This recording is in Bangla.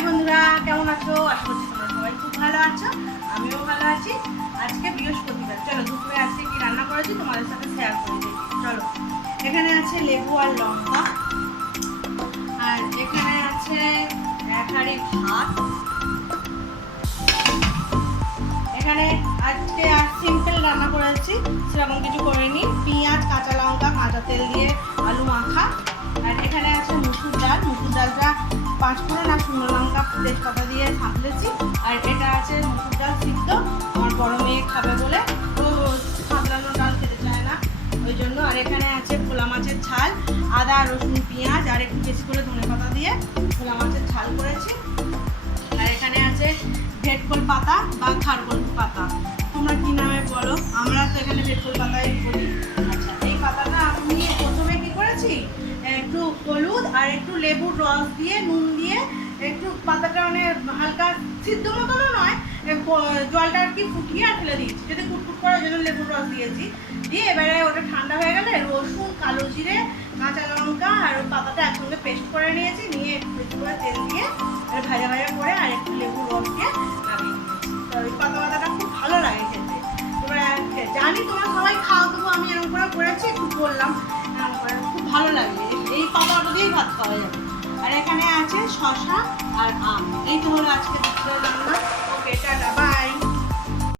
হাই বন্ধুরা, কেমন আছো? আশা করছি তোমরা সবাই খুব ভালো আছো, আমিও ভালো আছি। আজকে বৃহস্পতিবার, চলো দুপুরে আজকে কি রান্না করেছি তোমাদের সাথে শেয়ার করে দিই। চলো, এখানে আছে লেবু আর লঙ্কা, আর এখানে আছে এক হাঁড়ি ভাত। এখানে আজকে আর সিম্পল রান্না করেছি, সেরকম কিছু করিনি। পেঁয়াজ, কাঁচা লঙ্কা, কাঁচা তেল দিয়ে আলু মাখা। আর এখানে আছে মুসুর ডালটা 5 ফোড়ন আর শুকনো লঙ্কা তেজপাতা দিয়ে সাঁতলেছি। আর এটা আছে মুসুর ডাল সিদ্ধ, আমার বড় মেয়ে খাবে বলে, তো সাঁতলানো ডাল খেতে চায় না, ওই জন্য। আর এখানে আছে ভোলা মাছের ঝাল, আদা রসুন পেঁয়াজ আর একটু বেশি করে ধনেপাতা দিয়ে ভোলা মাছের ঝাল করেছি। আর এখানে আছে ভেটকোল পাতা বা খারকোল পাতা, তোমরা কি নামে বলো, আমরা তো এখানে ভেটকোল পাতাই বলি। আচ্ছা, এই পাতাটা আমি প্রথমে কি করেছি, একটু হলুদ আর একটু লেবুর রস দিয়ে নুন দিয়ে একটু পাতাটা মানে হালকা সিদ্ধ মতনও নয়, জলটা আর কি ফুটিয়ে আর ফেলে দিয়েছি, যদি কুটকুট করার জন্য লেবুর রস দিয়েছি। দিয়ে এবারে ওটা ঠান্ডা হয়ে গেলে রসুন, কালো জিরে, কাঁচা লঙ্কা আর পাতাটা একসঙ্গে পেস্ট করে নিয়েছি, নিয়ে একটু বেশি করে তেল দিয়ে ভাজা ভাজা করে আর একটু লেবুর রস দিয়ে নামিয়ে নিয়েছি। তো ওই পাতাটা খুব ভালো লাগে খেতে। এবার জানি তোমরা সবাই খাও, তবু আমি এরকম করে করেছি, একটু বললাম, খুব ভালো লাগে। এই পাতাটা দিয়েই ভাত খাওয়া যাবে। আর এখানে আছে শসা আর আম। এই তো হলো আজকে দুপুরের রান্না। ওকে, টাটা, বাই।